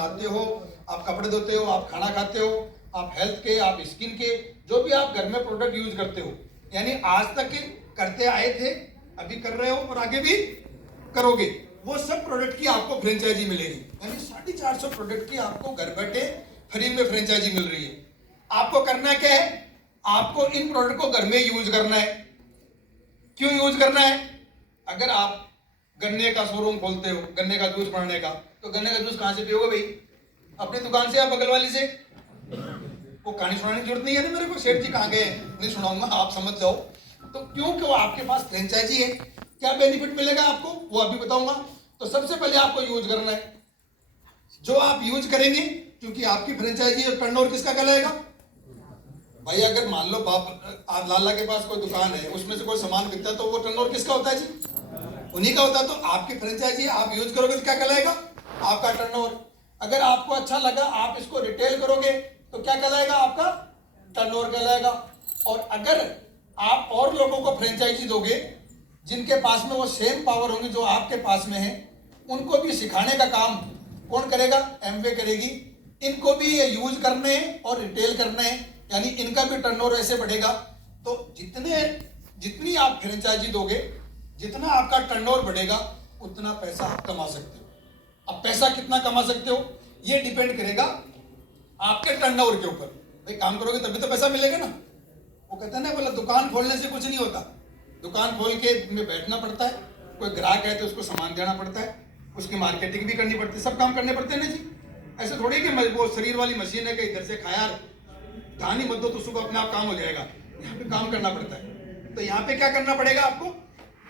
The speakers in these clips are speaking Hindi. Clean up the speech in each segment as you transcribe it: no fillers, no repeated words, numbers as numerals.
नहाते हो, आप कपड़े धोते हो, आप खाना खाते हो, आप हेल्थ के, आप स्किन के, जो भी आप घर में प्रोडक्ट यूज करते हो, यानी आज तक करते आए थे, अभी कर रहे हो और आगे भी करोगे, वो सब प्रोडक्ट की आपको फ्रेंचाइजी मिलेगी। यानी 450 प्रोडक्ट की आपको घर बैठे फ्री में फ्रेंचाइजी मिल रही है। आपको करना क्या है, आपको इन प्रोडक्ट को घर में यूज करना है। क्यों यूज करना है? अगर आप गन्ने का शोरूम खोलते हो, गन्ने का जूस बनाने का, तो गन्ने का जूस कहां से पियोगे भाई? अपनी दुकान से या बगल वाली से? वो कहानी सुनाने की जरूरत नहीं है ना मेरे को, सेठ जी कहाँ गए नहीं सुनाऊंगा, आप समझ जाओ। तो क्योंकि आपके पास फ्रेंचाइजी है, क्या बेनिफिट मिलेगा आपको वो अभी बताऊंगा। तो सबसे पहले आपको यूज करना है, जो आप यूज करेंगे, क्योंकि आपकी फ्रेंचाइजी और टर्नओवर किसका कहलाएगा भाई? अगर मान लो बाप आप लाला के पास कोई दुकान है, उसमें से कोई सामान बिकता है, तो वो टर्नओवर किसका होता है जी? उन्हीं का होता है। तो आपकी फ्रेंचाइजी आप यूज करोगे तो क्या कहलाएगा? आपका टर्नओवर। अगर आपको अच्छा लगा, आप इसको रिटेल करोगे तो क्या कहलाएगा? आपका टर्नओवर कहलाएगा। और अगर आप और लोगों को फ्रेंचाइजी दोगे जिनके पास में वो सेम पावर होंगी जो आपके पास में है, उनको भी सिखाने का काम कौन करेगा? एमवे करेगी। इनको भी ये यूज करने हैं और रिटेल करने हैं, यानी इनका भी टर्नओवर ऐसे बढ़ेगा। तो जितनी आप फ्रेंचाइजी दोगे, जितना आपका टर्नओवर बढ़ेगा, उतना पैसा आप कमा सकते हो। अब पैसा कितना कमा सकते हो ये डिपेंड करेगा आपके टर्नओवर के ऊपर। भाई काम करोगे तभी तो पैसा मिलेगा ना। वो कहते हैं ना, बोला दुकान खोलने से कुछ नहीं होता, दुकान खोल के में बैठना पड़ता है, कोई ग्राहक है तो उसको सामान देना पड़ता है, उसकी मार्केटिंग भी करनी पड़ती है, सब काम करने पड़ते हैं ना जी। ऐसे थोड़ी कि वो शरीर वाली मशीन है कि इधर से खाया धानी मत दो तो सुबह अपने आप काम हो जाएगा। यहाँ पे काम करना पड़ता है। तो यहाँ पे क्या करना पड़ेगा आपको?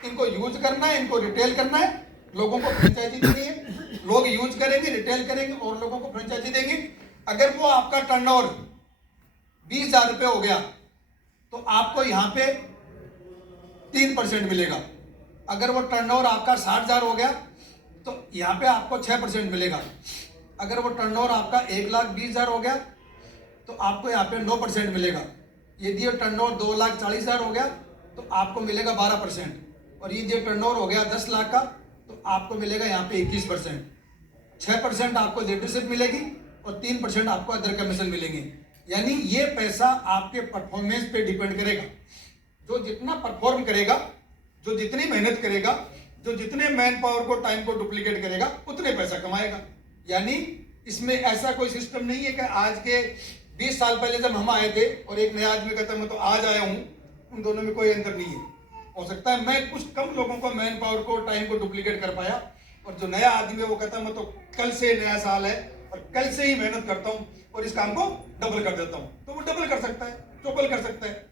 इनको यूज करना है, इनको रिटेल करना है, लोगों को फ्रेंचाइजी देनी है, लोग यूज करेंगे, रिटेल करेंगे और लोगों को फ्रेंचाइजी देंगे। अगर वो आपका टर्नओवर 20,000 रुपये हो गया तो आपको यहाँ पे 3% मिलेगा। अगर वो टर्नओवर आपका 60,000 हो गया तो यहाँ पे आपको 6% मिलेगा। अगर वो टर्नओवर आपका 1,20,000 हो गया तो आपको यहाँ पे 9% मिलेगा। यदि ये टर्नओवर 2,40,000 हो गया तो आपको मिलेगा 12%। और ये जो टर्नओवर हो गया 10 लाख का तो आपको मिलेगा यहाँ पे 21%। 6% आपको लीडरशिप मिलेगी और 3% आपको अदर कमीशन मिलेंगे। यानी ये पैसा आपके परफॉर्मेंस पे डिपेंड करेगा। जो जितना परफॉर्म करेगा, जो जितनी मेहनत करेगा, जो जितने मैन पावर को, टाइम को डुप्लीकेट करेगा, उतने पैसा कमाएगा। यानी इसमें ऐसा कोई सिस्टम नहीं है कि आज के 20 साल पहले जब हम आए थे और एक नया आदमी कहता मैं तो आज आया हूं, उन दोनों में कोई अंतर नहीं है। हो सकता है मैं कुछ कम लोगों को, मैन पावर को, टाइम को डुप्लीकेट कर पाया, और जो नया आदमी है वो कहता मैं तो कल से नया साल है और कल से ही मेहनत करता हूं और इस काम को डबल कर देता हूं। तो वो डबल कर सकता है, ट्रिपल कर सकता है।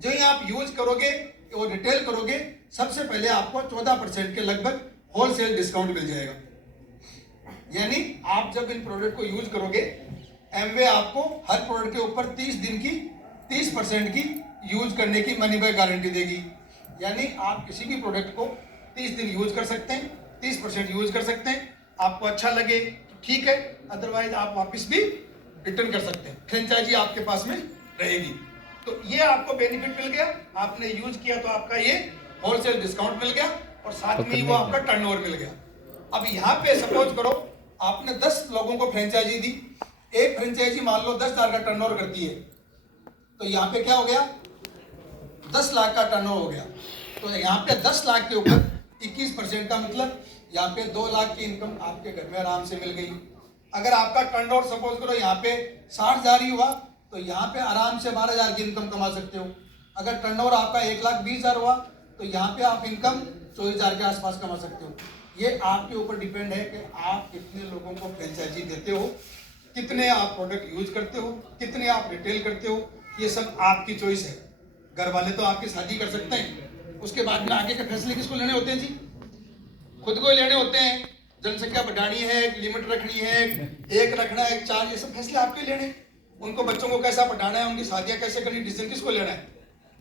जो ही आप यूज करोगे और रिटेल करोगे, सबसे पहले आपको 14% के लगभग होलसेल डिस्काउंट मिल जाएगा। यानी आप जब इन प्रोडक्ट को यूज करोगे, एमवे आपको हर प्रोडक्ट के ऊपर 30 दिन की 30% की यूज करने की मनी बैक गारंटी देगी। यानी आप किसी भी प्रोडक्ट को 30 दिन यूज कर सकते हैं, 30% यूज कर सकते हैं। आपको अच्छा लगे तो ठीक है, अदरवाइज आप वापस भी रिटर्न कर सकते हैं। फ्रेंचाइजी आपके पास में रहेगी। तो ये आपको बेनिफिट मिल गया, आपने यूज किया तो आपका ये होलसेल डिस्काउंट मिल गया और साथ में ही वो आपका टर्नओवर मिल गया। अब यहाँ पे सपोज करो आपने 10 लोगों को फ्रेंचाइजी दी, एक फ्रेंचाइजी मान लो 10,000 का टर्नओवर करती है, तो यहाँ पे क्या हो गया? 10 लाख का टर्नओवर हो गया। तो यहाँ पे 10 लाख के ऊपर 21% का मतलब यहाँ पे 2 लाख की इनकम आपके घर में आराम से मिल गई। अगर आपका टर्नओवर सपोज करो यहाँ पे 60,000 ही हुआ तो यहाँ पे आराम से 12,000 की इनकम कमा सकते हो। अगर टर्नओवर आपका 1,20,000 हुआ तो यहाँ पे आप इनकम 24,000 के आसपास कमा सकते हो। ये आपके ऊपर डिपेंड है कि आप कितने लोगों को फ्रेंचाइजी देते हो, कितने आप प्रोडक्ट यूज करते हो, कितने आप रिटेल करते हो, ये सब आपकी चॉइस है। घर वाले तो आपकी शादी कर सकते हैं, उसके बाद में आगे के फैसले किसको लेने होते हैं जी? खुद को लेने होते हैं। जनसंख्या बढ़ानी है, लिमिट रखनी है, 1 रखना है, 4, ये सब फैसले आपके लेने। उनको बच्चों को कैसा पढ़ाना है, उनकी शादियां कैसे करनी, डिसीजन किसको लेना है?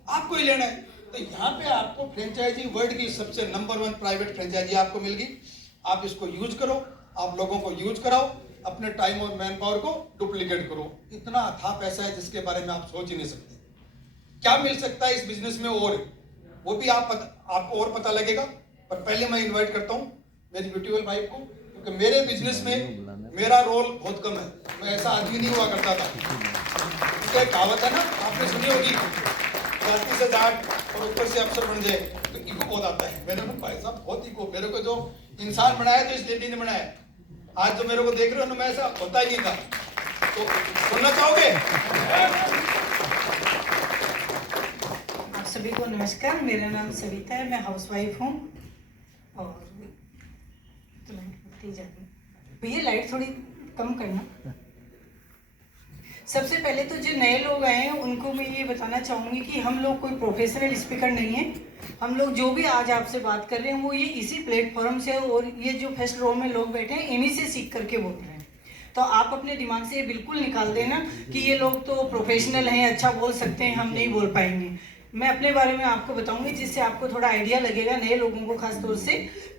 आपको ही लेना है। तो यहाँ पे आपको फ्रेंचाइजी वर्ल्ड की सबसे नंबर 1 प्राइवेट फ्रेंचाइजी आपको मिल गई। आप इसको यूज करो, आप लोगों को यूज कराओ, अपने टाइम और मैन पावर को डुप्लीकेट करो। इतना अथाह पैसा है जिसके बारे में आप सोच ही नहीं सकते। क्या मिल सकता है इस बिजनेस में और वो भी आपको और पता लगेगा। पर पहले मैं इन्वाइट करता हूँ मेरी ब्यूटीफुल वाइफ को, क्योंकि मेरे बिजनेस में मेरा रोल बहुत कम है, मैं ऐसा आदमी नहीं हुआ करता था। क्योंकि कहावत है ना, आपने सुनी होगी, जाति से जाट और ऊपर से अफसर बन जाए, तो ईगो बहुत आता है। मेरे को भाई साहब बहुत ईगो, मेरे को जो इंसान बनाया तो इस लेडी ने बनाया। आज जो मेरे को देख रहे हो ना, मैं ऐसा होता ही नहीं था। तो सुनना चाहोगे? आप सभी को नमस्कार, मेरा नाम सविता है, मैं हाउसवाइफ हूँ। और भैया लाइट थोड़ी कम करना। सबसे पहले तो जो नए लोग आए हैं उनको मैं ये बताना चाहूँगी कि हम लोग कोई प्रोफेशनल स्पीकर नहीं है। हम लोग जो भी आज आपसे बात कर रहे हैं वो ये इसी प्लेटफॉर्म से, और ये जो फर्स्ट रो में लोग बैठे हैं इन्हीं से सीख करके बोल रहे हैं। तो आप अपने दिमाग से ये बिल्कुल निकाल देना कि ये लोग तो प्रोफेशनल हैं, अच्छा बोल सकते हैं, हम नहीं बोल पाएंगे। मैं अपने बारे में आपको बताऊंगी जिससे आपको थोड़ा आइडिया लगेगा, नए लोगों को खास तौर से,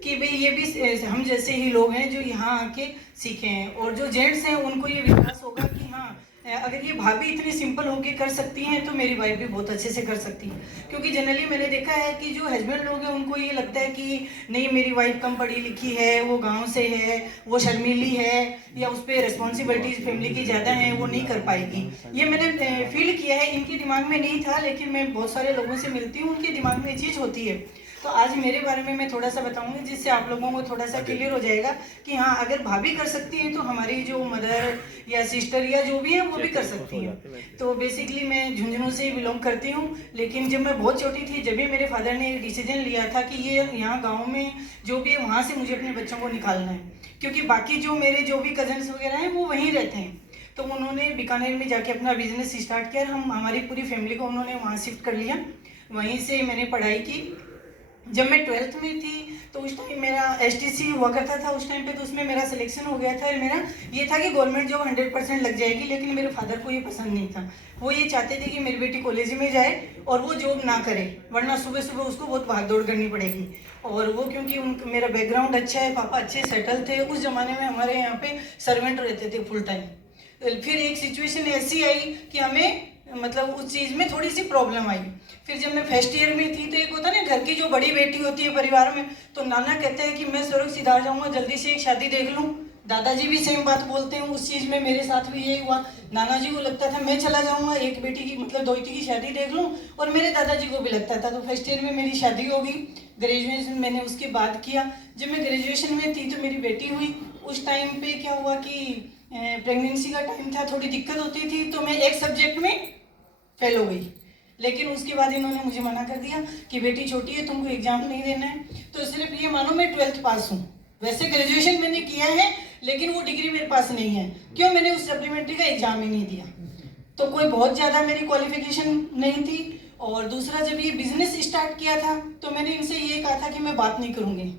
कि भाई ये भी हम जैसे ही लोग हैं जो यहाँ आके सीखे हैं। और जो जेंट्स हैं उनको ये विश्वास होगा कि हाँ, अगर ये भाभी इतनी सिंपल होके कर सकती हैं तो मेरी वाइफ भी बहुत अच्छे से कर सकती है। क्योंकि जनरली मैंने देखा है कि जो हस्बैंड लोग हैं उनको ये लगता है कि नहीं, मेरी वाइफ कम पढ़ी लिखी है, वो गांव से है, वो शर्मीली है, या उस पर रिस्पॉन्सिबिलिटीज फैमिली की ज़्यादा हैं, वो नहीं कर पाएगी। ये मैंने फील किया है, इनके दिमाग में नहीं था, लेकिन मैं बहुत सारे लोगों से मिलती हूँ, उनके दिमाग में ये चीज़ होती है। तो आज मेरे बारे में मैं थोड़ा सा बताऊंगी जिससे आप लोगों को थोड़ा सा क्लियर हो जाएगा कि हाँ, अगर भाभी कर सकती है तो हमारी जो मदर या सिस्टर या जो भी है वो भी कर सकती हैं। तो बेसिकली मैं झुंझुनू से ही बिलोंग करती हूँ, लेकिन जब मैं बहुत छोटी थी, जब भी मेरे फादर ने डिसीजन लिया था कि ये यहाँ गाँव में जो भी है वहाँ से मुझे अपने बच्चों को निकालना है, क्योंकि बाकी जो मेरे जो भी कजन्स वगैरह हैं वो वहीं रहते हैं। तो उन्होंने बीकानेर में जाके अपना बिजनेस स्टार्ट किया, हमारी पूरी फैमिली को उन्होंने वहाँ शिफ्ट कर लिया। वहीं से मैंने पढ़ाई की। जब मैं 12th में थी तो उस टाइम मेरा STC हुआ करता था उस टाइम पे, तो उसमें मेरा सिलेक्शन हो गया था। मेरा ये था कि गवर्नमेंट जॉब 100% लग जाएगी, लेकिन मेरे फादर को ये पसंद नहीं था। वो ये चाहते थे कि मेरी बेटी कॉलेज में जाए और वो जॉब ना करे, वरना सुबह सुबह उसको बहुत भाग दौड़ करनी पड़ेगी। और वो क्योंकि मेरा बैकग्राउंड अच्छा है, पापा अच्छे सेटल थे, उस ज़माने में हमारे यहाँ पे सर्वेंट रहते थे फुल टाइम। फिर एक सिचुएशन ऐसी आई कि हमें मतलब उस चीज़ में थोड़ी सी प्रॉब्लम आई। फिर जब मैं फर्स्ट ईयर में थी तो एक होता है ना, घर की जो बड़ी बेटी होती है परिवार में, तो नाना कहते हैं कि मैं स्वर्ग सिधार जाऊंगा, जल्दी से एक शादी देख लूँ। दादाजी भी सेम बात बोलते हैं, उस चीज़ में मेरे साथ भी यही हुआ। नाना जी को लगता था मैं चला जाऊंगा, एक बेटी की मतलब दोती की शादी देख लूँ, और मेरे दादाजी को भी लगता था। तो फर्स्ट ईयर में मेरी शादी हो गई, ग्रेजुएशन मैंने उसके बाद किया। जब मैं ग्रेजुएशन में थी तो मेरी बेटी हुई। उस टाइम पे क्या हुआ कि प्रेगनेंसी का टाइम था, थोड़ी दिक्कत होती थी, तो मैं एक सब्जेक्ट में फेल हो गई। लेकिन उसके बाद इन्होंने मुझे मना कर दिया कि बेटी छोटी है, तुमको एग्जाम नहीं देना है। तो सिर्फ ये मानो मैं 12th पास हूँ। वैसे ग्रेजुएशन मैंने किया है, लेकिन वो डिग्री मेरे पास नहीं है। क्यों? मैंने उस सप्लीमेंट्री का एग्जाम ही नहीं दिया। तो कोई बहुत ज़्यादा मेरी क्वालिफिकेशन नहीं थी। और दूसरा, जब ये बिजनेस स्टार्ट किया था तो मैंने इनसे ये कहा था कि मैं बात नहीं करूँगी,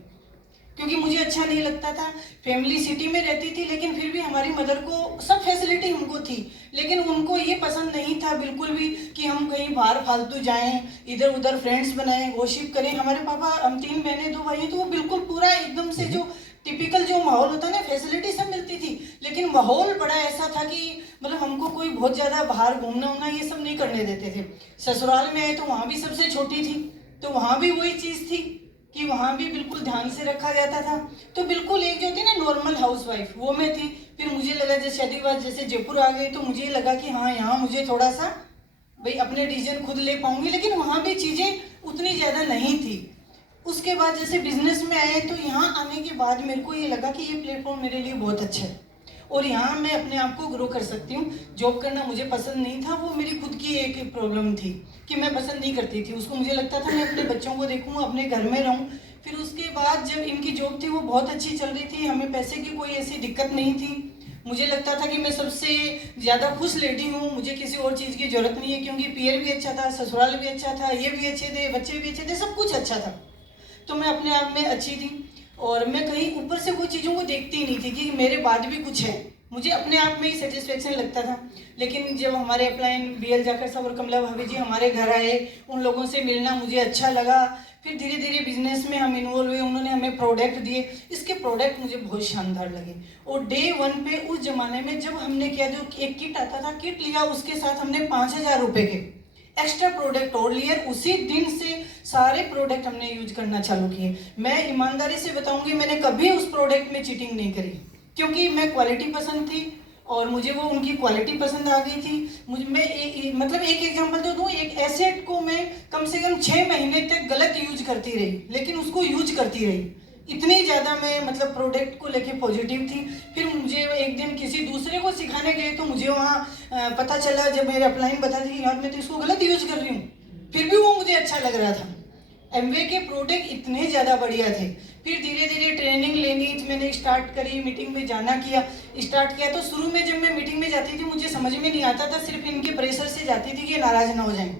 क्योंकि मुझे अच्छा नहीं लगता था। फैमिली सिटी में रहती थी, लेकिन फिर भी हमारी मदर को सब फैसिलिटी हमको थी, लेकिन उनको ये पसंद नहीं था बिल्कुल भी कि हम कहीं बाहर फालतू जाएं, इधर उधर फ्रेंड्स बनाएं, गॉसिप करें। हमारे पापा, हम 3 बहनें 2 भाई हैं, तो वो बिल्कुल पूरा एकदम से जो टिपिकल जो माहौल होता है ना, फैसिलिटी सब मिलती थी, लेकिन माहौल बड़ा ऐसा था कि मतलब हमको कोई बहुत ज़्यादा बाहर घूमना उमना ये सब नहीं करने देते थे। ससुराल में आए तो वहाँ भी सबसे छोटी थी, तो वहाँ भी वही चीज़ थी कि वहाँ भी बिल्कुल ध्यान से रखा जाता था। तो बिल्कुल एक जो थी ना नॉर्मल हाउसवाइफ, वो मैं थी। फिर मुझे लगा जैसे शादी के बाद जैसे जयपुर आ गई तो मुझे लगा कि हाँ, यहाँ मुझे थोड़ा सा भाई अपने डिसीजन खुद ले पाऊंगी, लेकिन वहाँ भी चीज़ें उतनी ज़्यादा नहीं थी। उसके बाद जैसे बिजनेस में आए तो यहाँ आने के बाद मेरे को ये लगा कि ये प्लेटफॉर्म मेरे लिए बहुत अच्छा है और यहाँ मैं अपने आप को ग्रो कर सकती हूँ। जॉब करना मुझे पसंद नहीं था, वो मेरी खुद की एक प्रॉब्लम थी कि मैं पसंद नहीं करती थी उसको। मुझे लगता था मैं अपने बच्चों को देखूँ, अपने घर में रहूँ। फिर उसके बाद जब इनकी जॉब थी वो बहुत अच्छी चल रही थी, हमें पैसे की कोई ऐसी दिक्कत नहीं थी। मुझे लगता था कि मैं सबसे ज़्यादा खुश लेडी हूँ, मुझे किसी और चीज़ की ज़रूरत नहीं है, क्योंकि पीयर भी अच्छा था, ससुराल भी अच्छा था, ये भी अच्छे थे, बच्चे भी अच्छे थे, सब कुछ अच्छा था। तो मैं अपने आप में अच्छी थी और मैं कहीं ऊपर से कोई चीज़ों को देखती ही नहीं थी कि मेरे बाद भी कुछ है। मुझे अपने आप में ही सेटिस्फेक्शन लगता था। लेकिन जब हमारे अपलाइन BL जाकर साहब और कमला भाभी जी हमारे घर आए, उन लोगों से मिलना मुझे अच्छा लगा। फिर धीरे धीरे बिजनेस में हम इन्वॉल्व हुए, उन्होंने हमें प्रोडक्ट दिए। इसके प्रोडक्ट मुझे बहुत शानदार लगे और डे 1 पे उस ज़माने में जब हमने किया, जो एक किट आता था, किट लिया, उसके साथ हमने 5,000 रुपये के एक्स्ट्रा प्रोडक्ट और लिए, उसी दिन से सारे प्रोडक्ट हमने यूज करना चालू किए। मैं ईमानदारी से बताऊंगी, मैंने कभी उस प्रोडक्ट में चीटिंग नहीं करी, क्योंकि मैं क्वालिटी पसंद थी और मुझे वो उनकी क्वालिटी पसंद आ गई थी। मुझे मैं मतलब एक एग्जांपल तो दूं, एक एसेट को मैं कम से कम 6 महीने तक गलत यूज करती रही, लेकिन उसको यूज करती रही, इतनी ज़्यादा मैं मतलब प्रोडक्ट को लेके पॉजिटिव थी। फिर मुझे एक दिन किसी दूसरे को सिखाने गए तो मुझे वहाँ पता चला, जब मेरे अपलाइन बता दी कि यार मैं तो इसको गलत यूज कर रही हूँ, फिर भी वो मुझे अच्छा लग रहा था। एमवे के प्रोडक्ट इतने ज़्यादा बढ़िया थे। फिर धीरे धीरे ट्रेनिंग लेनी मैंने स्टार्ट करी, मीटिंग में जाना स्टार्ट किया। तो शुरू में जब मैं मीटिंग में जाती थी मुझे समझ में नहीं आता था, सिर्फ इनके प्रेशर से जाती थी कि नाराज़ ना हो जाएं,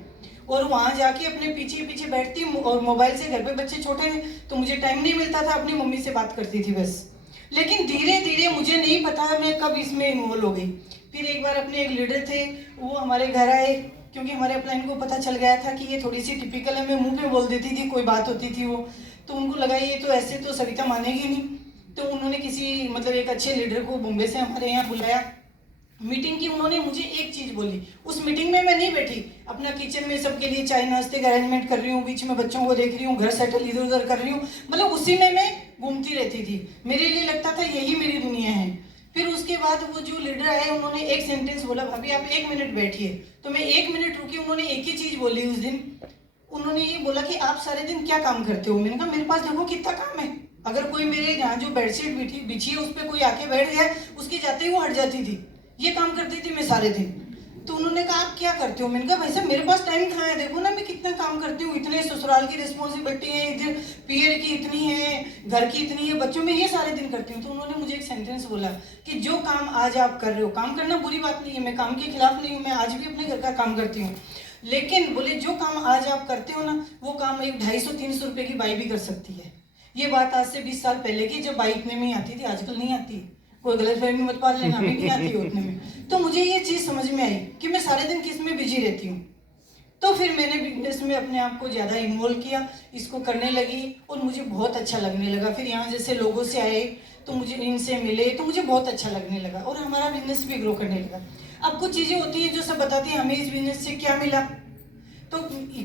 और वहाँ जाके अपने पीछे पीछे बैठती, और मोबाइल से, घर पे बच्चे छोटे हैं तो मुझे टाइम नहीं मिलता था, अपनी मम्मी से बात करती थी बस। लेकिन धीरे धीरे मुझे नहीं पता मैं कब इसमें इन्वॉल्व हो गई। फिर एक बार अपने एक लीडर थे, वो हमारे घर आए, क्योंकि हमारे अपलाइन को पता चल गया था कि ये थोड़ी सी टिपिकल है, मैं मुंह पे बोल देती थी, कोई बात होती थी वो, तो उनको लगा ये तो ऐसे तो सविता मानेगी नहीं। तो उन्होंने किसी मतलब एक अच्छे लीडर को बॉम्बे से हमारे यहाँ बुलाया, मीटिंग की। उन्होंने मुझे एक चीज़ बोली, उस मीटिंग में मैं नहीं बैठी, अपना किचन में सबके लिए चाय नाश्ते का अरेंजमेंट कर रही हूँ, बीच में बच्चों को देख रही हूँ, घर सेटल इधर उधर कर रही हूँ, मतलब उसी में मैं घूमती रहती थी। मेरे लिए लगता था यही मेरी दुनिया है। फिर उसके बाद वो जो लीडर आए उन्होंने एक सेंटेंस बोला, भाभी आप 1 मिनट बैठिए। तो मैं 1 मिनट रुकी, उन्होंने एक ही चीज़ बोली उस दिन। उन्होंने ये बोला कि आप सारे दिन क्या काम करते हो। मैंने कहा मेरे पास देखो कितना काम है, अगर कोई मेरे यहाँ जो बेडशीट बिछी है उस पर कोई आके बैठ गया, उसके जाते ही वो हट जाती थी, ये काम करती थी मैं सारे दिन। तो उन्होंने कहा आप क्या करते हो। मैंने कहा भाई साहब मेरे पास टाइम कहाँ है, देखो ना मैं कितना काम करती हूँ, इतने ससुराल की रिस्पॉन्सिबिलिटी है, इधर पीयर की इतनी है, घर की इतनी है, बच्चों में ये सारे दिन करती हूँ। तो उन्होंने मुझे एक सेंटेंस बोला कि जो काम आज आप कर रहे हो, काम करना बुरी बात नहीं है, मैं काम के खिलाफ नहीं हूँ, मैं आज भी अपने घर का काम करती हूँ, लेकिन बोले जो काम आज आप करते हो ना, वो काम एक 250-300 रुपये की बाई भी कर सकती है। ये बात आज से 20 साल पहले की, जब बाई इतने में ही आती थी, आजकल नहीं आती। कोई गलतफहमी मत पाल लेना, अभी नहीं आती है उतने में। तो मुझे ये चीज़ समझ में आई कि मैं सारे दिन किस में बिजी रहती हूँ। तो फिर मैंने बिजनेस में अपने आप को ज़्यादा इन्वॉल्व किया, इसको करने लगी और मुझे बहुत अच्छा लगने लगा। फिर यहाँ जैसे लोगों से आए तो मुझे इनसे मिले तो मुझे बहुत अच्छा लगने लगा और हमारा बिजनेस भी ग्रो करने लगा। अब कुछ चीज़ें होती हैं जो सब बताती हैं हमें इस बिजनेस से क्या मिला। तो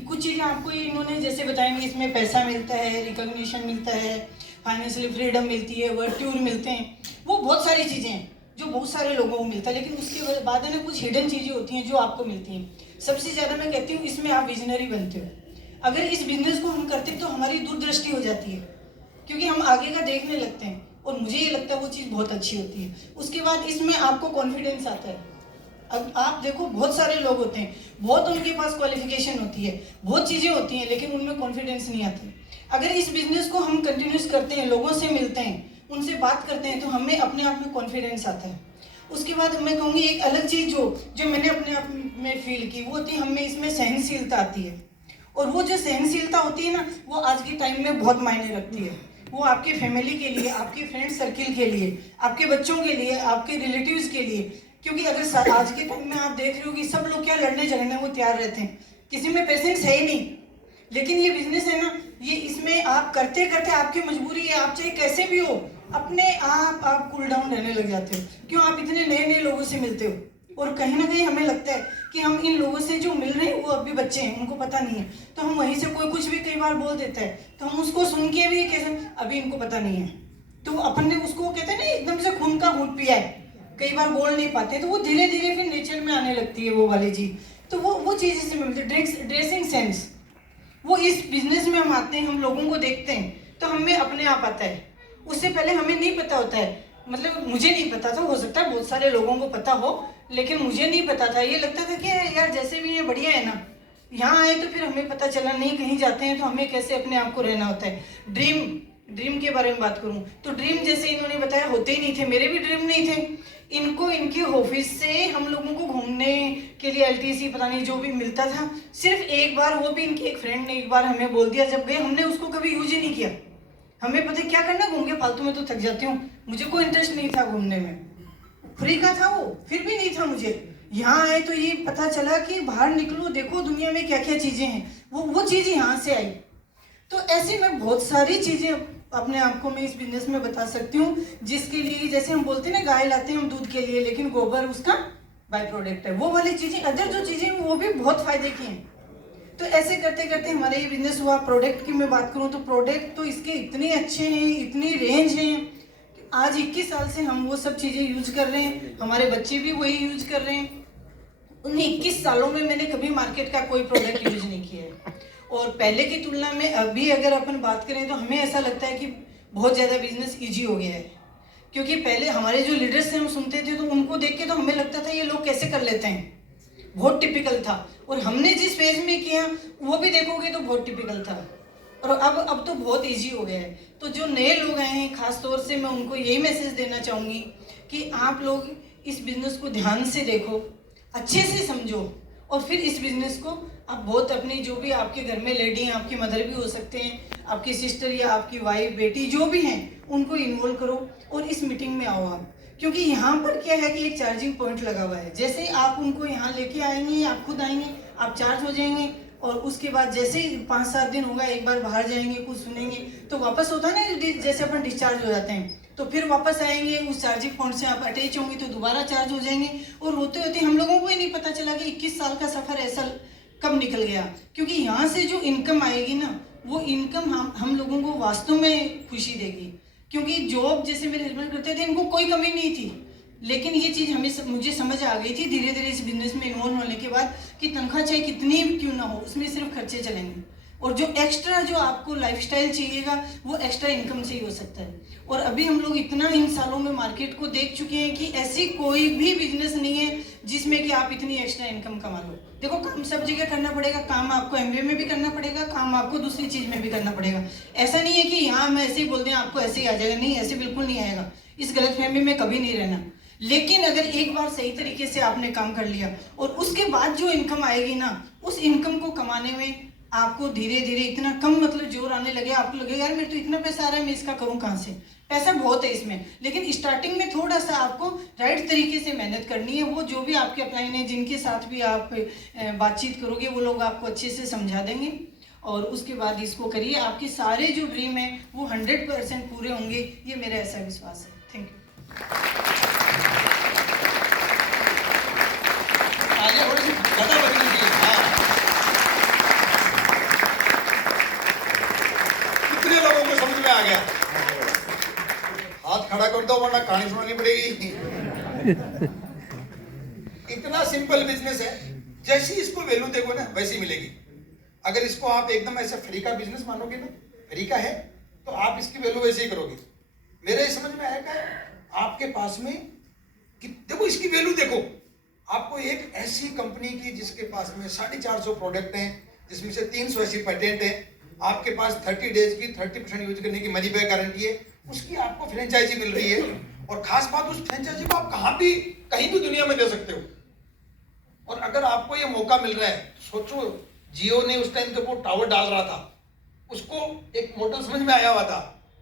कुछ चीज़ें आपको इन्होंने जैसे बताएंगे, इसमेमें पैसा मिलता है, रिकॉग्निशन मिलता है, फाइनेंशियल फ्रीडम मिलती है, वर्ट्यूर मिलते हैं, वो बहुत सारी चीज़ें हैं जो बहुत सारे लोगों को मिलता है। लेकिन उसके बाद में कुछ हिडन चीज़ें होती हैं जो आपको मिलती हैं। सबसे ज़्यादा मैं कहती हूँ इसमें आप विजनरी बनते हो। अगर इस बिजनेस को हम करते तो हमारी दूरदृष्टि हो जाती है, क्योंकि हम आगे का देखने लगते हैं और मुझे ये लगता है वो चीज़ बहुत अच्छी होती है। उसके बाद इसमें आपको कॉन्फिडेंस आता है। अब आप देखो बहुत सारे लोग होते हैं, बहुत उनके पास क्वालिफिकेशन होती है, बहुत चीज़ें होती हैं, लेकिन उनमें कॉन्फिडेंस नहीं आता। अगर इस बिजनेस को हम कंटिन्यूस करते हैं, लोगों से मिलते हैं, उनसे बात करते हैं, तो हमें अपने आप में कॉन्फिडेंस आता है। उसके बाद मैं कहूँगी एक अलग चीज़ जो मैंने अपने आप में फील की, वो होती है हमें इसमें सहनशीलता आती है। और वो जो सहनशीलता होती है ना, वो आज के टाइम में बहुत मायने रखती है। वो आपके फैमिली के लिए, आपके फ्रेंड सर्किल के लिए, आपके बच्चों के लिए, आपके रिलेटिव्स के लिए। क्योंकि अगर आज के टाइम में आप देख रहे हो कि सब लोग क्या लड़ने झगड़ने को तैयार रहते हैं, किसी में पेशेंस है ही नहीं। लेकिन ये बिजनेस है ना, ये इसमें आप करते करते आपकी मजबूरी है, आप चाहे कैसे भी हो अपने आप कूल डाउन रहने लग जाते हो। क्यों? आप इतने नए नए लोगों से मिलते हो और कहीं ना कहीं हमें लगता है कि हम इन लोगों से जो मिल रहे हैं वो अभी बच्चे हैं, उनको पता नहीं है, तो हम वहीं से कोई कुछ भी कई बार बोल देता है तो हम उसको सुन के भी कैसे अभी इनको पता नहीं है, तो अपन ने उसको कहते हैं ना एकदम से खून का घूंट पिया है, कई बार बोल नहीं पाते, तो वो धीरे धीरे फिर नेचर में आने लगती है वो वाली चीज़। तो वो चीज़ इससे मिलती है। ड्रेसिंग सेंस, वो इस बिजनेस में हम आते हैं, हम लोगों को देखते हैं तो हमें अपने आप आता है। उससे पहले हमें नहीं पता होता है, मतलब मुझे नहीं पता था, हो सकता है बहुत सारे लोगों को पता हो, लेकिन मुझे नहीं पता था। ये लगता था कि यार जैसे भी ये बढ़िया है ना, यहाँ आए तो फिर हमें पता चला नहीं, कहीं जाते हैं तो हमें कैसे अपने आप को रहना होता है। ड्रीम के बारे में बात करूं तो ड्रीम जैसे इन्होंने बताया होते ही नहीं थे, मेरे भी ड्रीम नहीं थे। इनको इनके ऑफिस से हम लोगों को घूमने के लिए LTC पता नहीं जो भी मिलता था, सिर्फ एक बार, वो भी इनके एक फ्रेंड ने एक बार हमें बोल दिया जब गए, हमने उसको कभी यूज ही नहीं किया। हमें पता क्या करना, घूम के फालतू में तो थक जाती हूँ, मुझे कोई इंटरेस्ट नहीं था घूमने में, फ्री का था वो, फिर भी नहीं था मुझे। यहाँ आए तो ये पता चला कि बाहर निकलो, देखो दुनिया में क्या क्या चीज़ें हैं, वो चीज़ यहाँ से आई। तो ऐसे मैं बहुत सारी चीज़ें अपने आप को मैं इस बिजनेस में बता सकती हूँ, जिसके लिए जैसे हम बोलते हैं ना, गाय लाते हैं हम दूध के लिए, लेकिन गोबर उसका बाय प्रोडक्ट है। वो वाली चीज़ें, अदर जो चीज़ें वो भी बहुत फायदे की हैं, तो ऐसे करते करते हमारा ये बिजनेस हुआ। प्रोडक्ट की मैं बात करूँ तो प्रोडक्ट तो इसके इतने अच्छे हैं, इतनी रेंज है, आज 21 साल से हम वो सब चीज़ें यूज कर रहे हैं, हमारे बच्चे भी वही यूज कर रहे हैं। उन 21 सालों में मैंने कभी मार्केट का कोई प्रोडक्ट यूज नहीं किया है। और पहले की तुलना में अभी अगर अपन बात करें तो हमें ऐसा लगता है कि बहुत ज़्यादा बिजनेस ईजी हो गया है। क्योंकि पहले हमारे जो लीडर्स थे हम सुनते थे तो उनको देख के तो हमें लगता था ये लोग कैसे कर लेते हैं, बहुत टिपिकल था। और हमने जिस फेज में किया वो भी देखोगे तो बहुत टिपिकल था। और अब तो बहुत इजी हो गया है। तो जो नए लोग आए हैं खास तौर से मैं उनको यही मैसेज देना चाहूँगी कि आप लोग इस बिज़नेस को ध्यान से देखो, अच्छे से समझो, और फिर इस बिज़नेस को आप बहुत अपनी जो भी आपके घर में लेडी हैं, आपकी मदर भी हो सकते हैं, आपकी सिस्टर या आपकी वाइफ, बेटी जो भी हैं, उनको इन्वॉल्व करो और इस मीटिंग में आओ आप। क्योंकि यहाँ पर क्या है कि एक चार्जिंग पॉइंट लगा हुआ है। जैसे ही आप उनको यहाँ लेके आएंगे, आप खुद आएंगे, आप चार्ज हो जाएंगे, और उसके बाद जैसे ही 5-7 दिन होगा, एक बार बाहर जाएंगे, कुछ सुनेंगे तो वापस होता है ना, जैसे अपन डिस्चार्ज हो जाते हैं तो फिर वापस आएंगे, उस चार्जिंग पॉइंट से आप अटैच होंगे तो दोबारा चार्ज हो जाएंगे। और होते होते हम लोगों को ही नहीं पता चला कि 21 साल का सफ़र ऐसा कब निकल गया। क्योंकि यहाँ से जो इनकम आएगी ना, वो इनकम हम लोगों को वास्तव में खुशी देगी। क्योंकि जॉब जैसे मेरे हस्बैंड करते थे, इनको कोई कमी नहीं थी, लेकिन ये चीज़ मुझे समझ आ गई थी धीरे धीरे इस बिजनेस में इन्वॉल्व होने के बाद कि तनख्वाह चाहे कितनी भी क्यों ना हो, उसमें सिर्फ खर्चे चलेंगे, और जो एक्स्ट्रा जो आपको लाइफस्टाइल चाहिएगा वो एक्स्ट्रा इनकम से ही हो सकता है। और अभी हम लोग इतना इन सालों में मार्केट को देख चुके हैं कि ऐसी कोई भी बिजनेस नहीं है जिसमें कि आप इतनी एक्स्ट्रा इनकम कमा लो। देखो, काम सब जगह करना पड़ेगा, काम आपको एमबीए में भी करना पड़ेगा, काम आपको दूसरी चीज़ में भी करना पड़ेगा। ऐसा नहीं है कि यहाँ हम ऐसे ही बोल दें आपको ऐसे ही आ जाएगा, नहीं, ऐसे बिल्कुल नहीं आएगा। इस गलतफहमी में कभी नहीं रहना। लेकिन अगर एक बार सही तरीके से आपने काम कर लिया और उसके बाद जो इनकम आएगी ना, उस इनकम को कमाने में आपको धीरे धीरे इतना कम मतलब जोर आने लगे, आपको लगेगा यार मेरे तो इतना पैसा आ रहा है, मैं इसका करूं कहाँ से। पैसा बहुत है इसमें, लेकिन स्टार्टिंग में थोड़ा सा आपको राइट तरीके से मेहनत करनी है। वो जो भी आपके अपलाइन है, जिनके साथ भी आप बातचीत करोगे, वो लोग आपको अच्छे से समझा देंगे, और उसके बाद इसको करिए। आपके सारे जो ड्रीम है वो 100% पूरे होंगे, ये मेरा ऐसा विश्वास है। Thank you. आगे थोड़ी सी ज़्यादा बदल लीजिए। हाँ, कितने लोगों को समझ में आ गया? हाथ खड़ा कर दो वरना कहानी सुनानी पड़ेगी। इतना सिंपल बिजनेस है, जैसी इसको वैल्यू देखो ना वैसी मिलेगी। अगर इसको आप एकदम ऐसे फ्री का बिजनेस मानोगे ना, फ्री का है, तो आप इसकी वैल्यू वैसे ही करोगे। मेरे समझ में आएगा आपके पास में देखो इसकी वैल्यू देखो। आपको एक ऐसी कंपनी की जिसके पास में 450 प्रोडक्ट हैं, जिसमें से 380 पेटेंट है, आपके पास 30 डेज की 30% यूज करने की मनी बैक गारंटी है, उसकी आपको फ्रेंचाइजी मिल रही है। और खास बात, उस फ्रेंचाइजी को आप कहीं भी दुनिया में दे सकते हो। और अगर आपको ये मौका मिल रहा है, सोचो जियो ने उस टाइम जब वो टावर डाल रहा था, उसको एक मॉडल समझ में आया हुआ था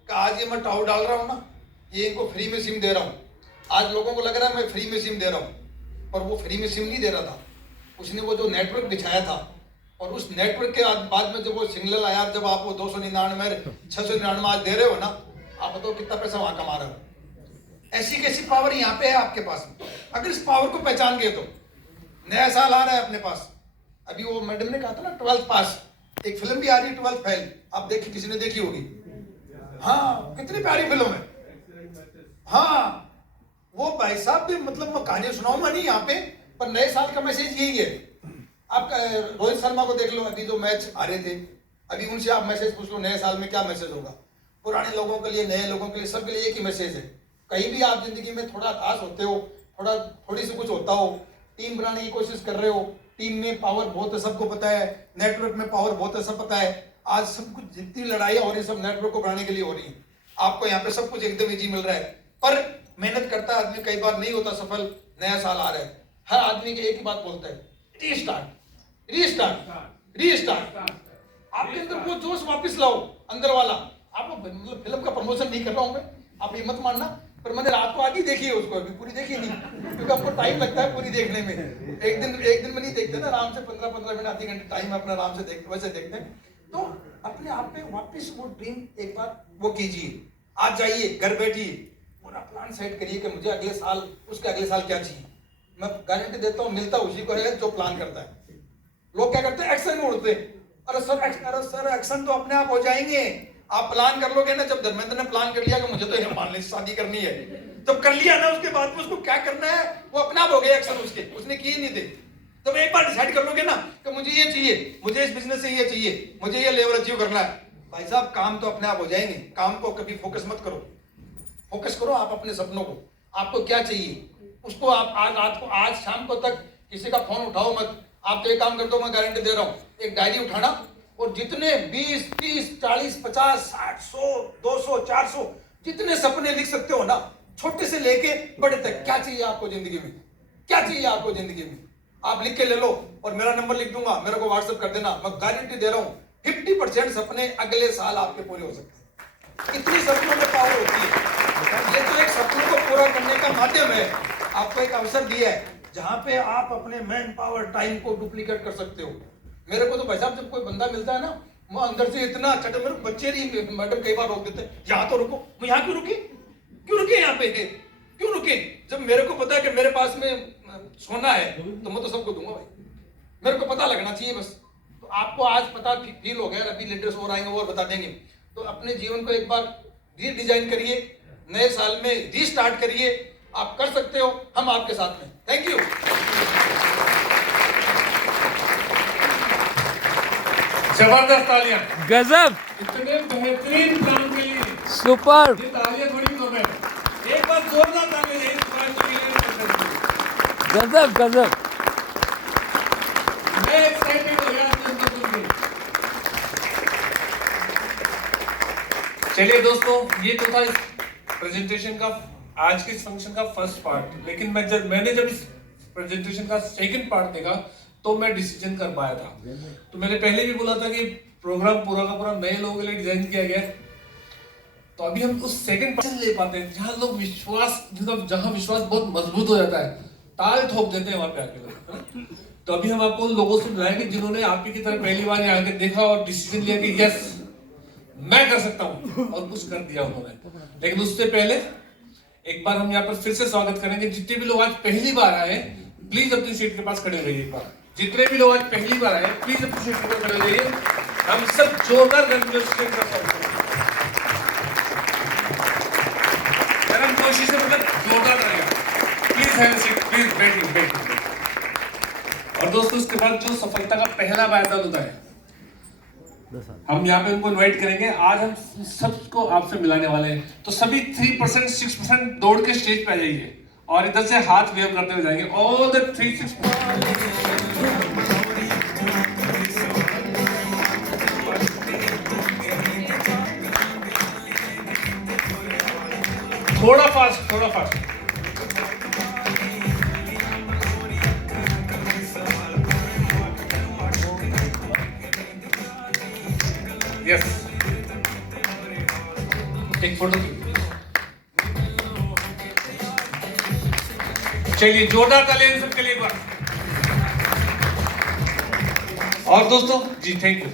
कि आज ये मैं टावर डाल रहा हूँ ना, ये इनको फ्री में सिम दे रहा हूँ। आज लोगों को लग रहा है मैं फ्री में सिम दे रहा हूँ, पर वो फ्री में सिम नहीं दे रहा था। उसने वो जो नेटवर्क बिछाया था, और उस नेटवर्क के बाद में जब वो सिग्नल आया, जब आप वो 299 699 आज दे रहे हो ना, आप बताओ कितना पैसा वहां कमा रहे हो। ऐसी कैसी पावर यहाँ पे है आपके पास। अगर इस पावर को पहचान गए तो नया साल आ रहा है अपने पास। अभी वो मैडम ने कहा था ना 12th पास, एक फिल्म भी आ रही है 12th फेल, आप देखी, किसी ने देखी होगी। हाँ, कितनी प्यारी फिल्म है। हाँ, वो भाई साहब भी मतलब मैं कहानी सुनाऊंगा नहीं यहाँ पे, पर नए साल का मैसेज यही है। आप रोहित शर्मा को देख लो, अभी जो मैच आ रहे थे, अभी उनसे आप मैसेज पूछ लो नए साल में क्या मैसेज होगा। पुराने लोगों के लिए, नए लोगों के लिए, सबके लिए एक ही मैसेज है। कहीं भी आप जिंदगी में थोड़ा खास होते हो, थोड़ी सी कुछ होता हो, टीम बनाने की कोशिश कर रहे हो, टीम में पावर बहुत है, सबको पता है, नेटवर्क में पावर बहुत है, सब पता है। आज सब कुछ जितनी लड़ाई हो रही है, सब नेटवर्क को बढ़ाने के लिए हो रही है। आपको यहाँ पे सब कुछ एकदम इजी मिल रहा है, पर मेहनत करता आदमी कई बार नहीं होता सफल। नया साल आ रहा है, हर आदमी की एक ही बात बोलता है, रीस्टार्ट रीस्टार्ट रीस्टार्ट। आपके अंदर वो जोश वापस लाओ, अंदर वाला। आपको मतलब फिल्म का प्रमोशन नहीं कर रहा हूं मैं, आप ये मत मानना, पर मैंने रात को आगे देखी है उसको, अभी पूरी देखी नहीं, क्योंकि हमको टाइम लगता है पूरी देखने में। एक दिन में नहीं देखते ना, आराम से 15-15 मिनट, आधे घंटे टाइम अपना आराम से देखते, वैसे देखते हैं। तो अपने आप में वापस वो ड्रीम एक बार वो कीजिए, आज जाइए, घर बैठिए और प्लान सेट करिए कि मुझे अगले साल, उसके अगले साल क्या चाहिए। मैं गारंटी देता हूँ मिलता उसी को है जो प्लान करता है। लोग क्या करते हैं, एक्शन में उड़ते हैं। अरे सर एक्शन तो अपने आप हो जाएंगे। आप प्लान कर लोगे ना, जब धर्मेंद्र ने प्लान कर लिया कि मुझे तो हिमालय से शादी करनी है, जब कर लिया ना उसके बाद में उसको क्या करना है वो अपने आप हो गए एक्शन उसके, उसने किए नहीं थे। जब एक बार डिसाइड कर लोगे ना कि मुझे ये चाहिए, मुझे इस बिजनेस से ये चाहिए, मुझे ये लेवल अचीव करना है, भाई साहब काम तो अपने आप हो जाएंगे। काम को कभी फोकस मत करो, फोकस करो आप अपने सपनों को, आपको क्या चाहिए उसको आप आज रात को, आज शाम को तक किसी का फोन उठाओ मत। आप तो एक काम कर दो, मैं गारंटी दे रहा हूँ, एक डायरी उठाना और जितने 20, 30, 40, 50, 60, 100, 200, 400 जितने सपने लिख सकते हो ना, छोटे से लेके बड़े तक, क्या चाहिए आपको जिंदगी में, क्या चाहिए आपको जिंदगी में, आप लिख के ले लो और मेरा नंबर लिख दूंगा, मेरे को व्हाट्सएप कर देना। मैं गारंटी दे रहा हूँ 50% सपने अगले साल आपके पूरे हो सकते हैं। इतनी सपनों में पावर होती है। ये तो एक सपनों को पूरा करने का माध्यम है, आपको एक अवसर दिया है जहां पे आप अपने मैन पावर टाइम को डुप्लीकेट कर सकते हो। मेरे को तो भाई साहब जब कोई बंदा मिलता है ना, मैं अंदर से इतना अच्छा, मेरे बच्चे नहीं, मैडम कई बार रोक देते हैं, यहाँ तो रुको, मैं यहाँ क्यों रुकी, क्यों रुके यहाँ पे, क्यों रुके? जब मेरे को पता है कि मेरे पास में सोना है तो मैं तो सबको दूंगा भाई, मेरे को पता लगना चाहिए बस। तो आपको आज पता फील हो गया, अभी लीडर्स और आएंगे और बता देंगे। तो अपने जीवन को एक बार रीडिजाइन करिए, नए साल में रीस्टार्ट करिए, आप कर सकते हो, हम आपके साथ हैं। Thank you. जबरदस्त तालियां, गजब, इतने बेहतरीन काम के लिए सुपर, ये तालियां थोड़ी कम है, एक बार जोरदार तालियां इस काम के लिए। गजब गजब। मैं एक्साइटेड हो गया आपको सुन के। चलिए दोस्तों, ये तो था इस प्रेजेंटेशन का, आज के इस फंक्शन का फर्स्ट पार्ट। लेकिन मैंने जब इस प्रेजेंटेशन का सेकंड पार्ट देखा तो मैं डिसीजन कर पाया था। तो मैंने पहले भी बोला था कि प्रोग्राम पूरा का पूरा नए लोगों के लिए डिजाइन किया गया है। तो अभी हम उस सेकंड पार्ट ले पाते हैं जहां लोग विश्वास, मतलब जहां विश्वास बहुत मजबूत हो जाता है, ताल ठोक देते हैं वहां पे आके लोग। तो अभी हम आपको उन लोगों से बुलाएंगे जिन्होंने आप ही की तरह पहली बार यहाँ आके देखा और डिसीजन लिया कि यस मैं कर सकता हूँ, और कुछ कर दिया उन्होंने। लेकिन उससे पहले एक बार हम यहाँ पर फिर से स्वागत करेंगे। जितने भी लोग आज पहली बार आए, प्लीज अपनी सीट के पास खड़े रहिए। एक बार जितने भी लोग आज पहली बार आए, प्लीज अपनी सीट पर खड़े रहिए। हम सब जोरदार गर्म कोशिश से मतलब जोरदार रहेगा। प्लीज हैव सीट, प्लीज बैठिए। और दोस्तों, उसके बाद जो सफलता का पहला वायदा होता है, हम यहाँ पे उनको इनवाइट करेंगे। आज हम सबको आपसे मिलाने वाले हैं। तो सभी 3%, 6% दौड़ के स्टेज पे आ जाइए और इधर से हाथ वेव करते हुए जाएंगे। ऑल द 3-6 थोड़ा फास्ट। यस, एक फोटो। चलिए जोरदार तालियां सबके लिए एक बार। और दोस्तों जी थैंक यू।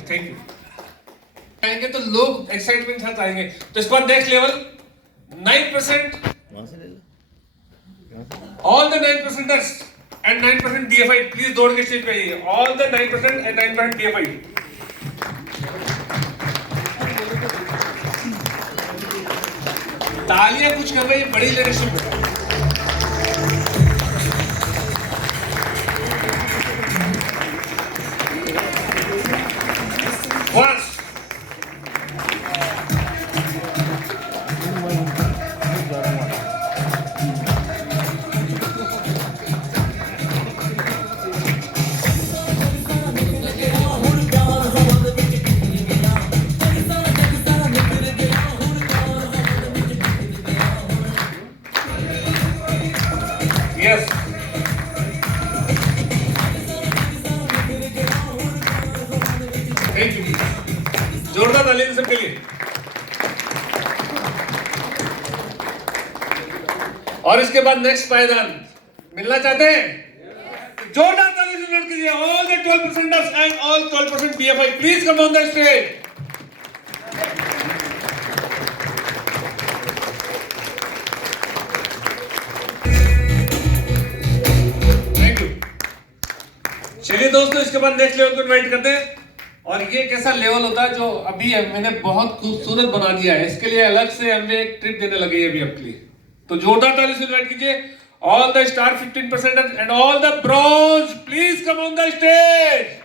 आएंगे तो लोग एक्साइटमेंट साथ आएंगे। तो इस बार next level 9%, all the 9%ers and 9% DFI please दौड़ के स्टेज पे आइए। All the 9% and 9% DFI। तालियां कुछ कर रही है, बड़ी लीडरशिप है। Once, yes. Thank you. जोरदार तालियां सबके लिए। और इसके बाद नेक्स्ट पायदान मिलना चाहते हैं? जोरदार तालियां से लड़के दिए। All the 12%ers and all 12% DFI please come on the stage. Thank you. चलिए चलिए दोस्तों, इसके बाद नेक्स्ट लेवल को इनवाइट करते हैं। और ये कैसा लेवल होता है जो अभी है, मैंने बहुत खूबसूरत बना दिया है। इसके लिए अलग से हमें एक ट्रिप देने लगे अभी आपके लिए। तो जोरदार ताली से इनवाइट कीजिए all the star 15% and all the bronze, please come on the stage.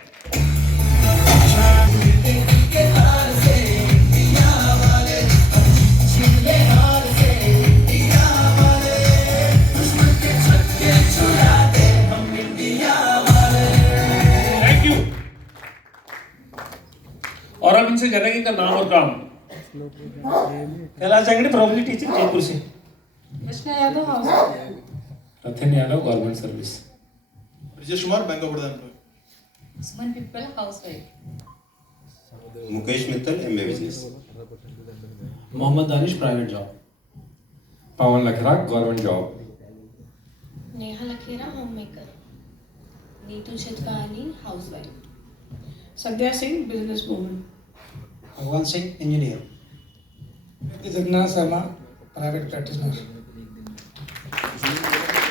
Thank you. और अब इनसे जानेंगे इनका नाम और काम। कैलाश जांगड़े प्रॉब्लम टीचर जयपुर से। Krishna Yadav house Ratan Yadav government service. Brijesh Kumar bank of Baroda employee. Suman Pippal housewife. Mukesh Mittal MA business. Mohammed Danish private job. Pawan Lakhra government job. Neha Lakhera home maker. Neetu Chhitwani housewife. Sandhya Singh business woman. Bhagwan Singh engineer. Jagannath Sharma private practitioner.